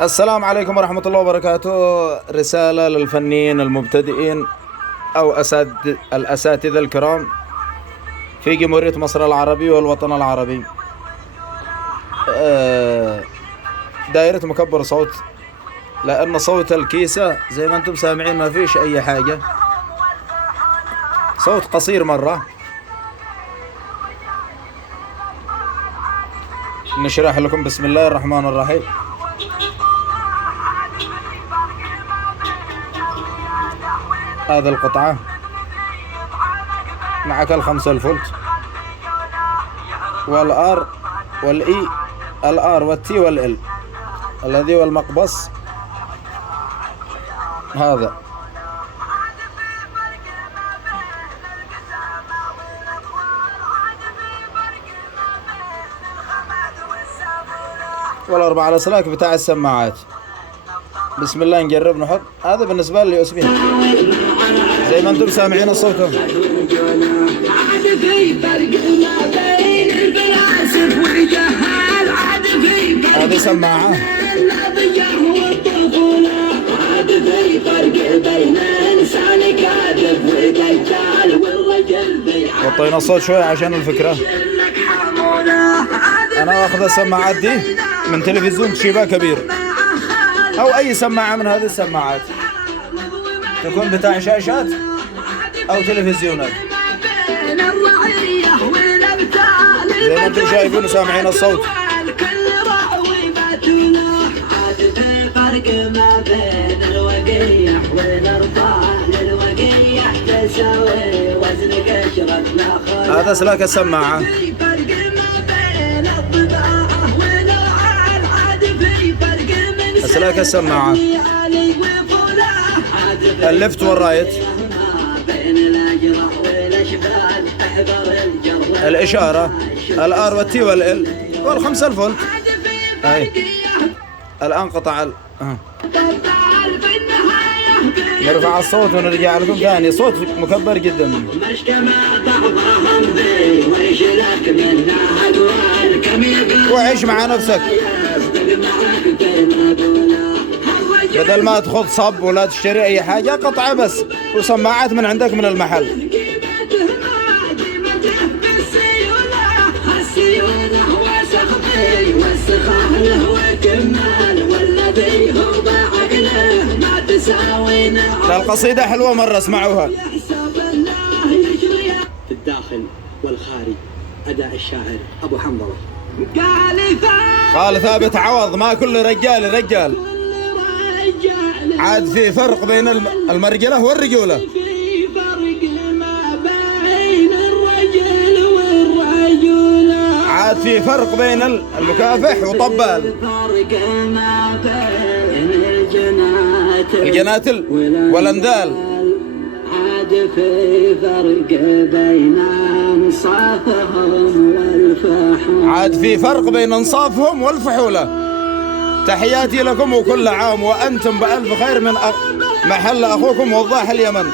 السلام عليكم ورحمة الله وبركاته. رسالة للفنيين المبتدئين أو الأساتذة الكرام في جمهورية مصر العربية والوطن العربي. دائرة مكبر صوت، لأن صوت الكيسة زي ما أنتم سامعين ما فيش أي حاجة، صوت قصير مرة. نشرح لكم. بسم الله الرحمن الرحيم. هذا القطعة معك ال5 الفولت والآر والإي، الآر والتي والإل، الذي هو المقبس هذا. والأربع الأسلاك بتاع السماعات. بسم الله نجرب نحط. هذا بالنسبة لليو اس بي زي ما انتم سامعين الصوت. هذه سماعة. وطينا الصوت شوية عشان الفكرة. أنا أخذ السماعات دي من تلفزيون شيبا كبير أو أي سماعة من هذه السماعات، تكون بتاع شاشات أو تلفزيونات. زي ما انتم شايفين وسامعين الصوت. هذا سلاك السماعة. سلاك السماعة، الليفت والرايت، الإشارة، الآر والتي والإل وال5 الفولت. هاي الآن قطع نرفع الصوت ونرجع لكم ثاني. صوت مكبر جدا. وعيش مع نفسك بدل ما تخذ صب ولا تشتري اي حاجة، قطعة بس وسماعات من عندك من المحل. القصيدة حلوة مرة، اسمعوها. في الداخل والخارج أداء الشاعر أبو حنظلة. قال ثابت عوض: ما كل رجال رجال، عاد في فرق بين المرجلة والرجولة. في فرق ما بين الرجل والرجولة، عاد في فرق بين المكافح وطبال. فرق ما بين الجنات والأندال. عاد في فرق بين انصافهم والفحول. عاد في فرق بين انصافهم والفحولة. تحياتي لكم وكل عام وأنتم بألف خير من محل أخوكم وضاح اليمن.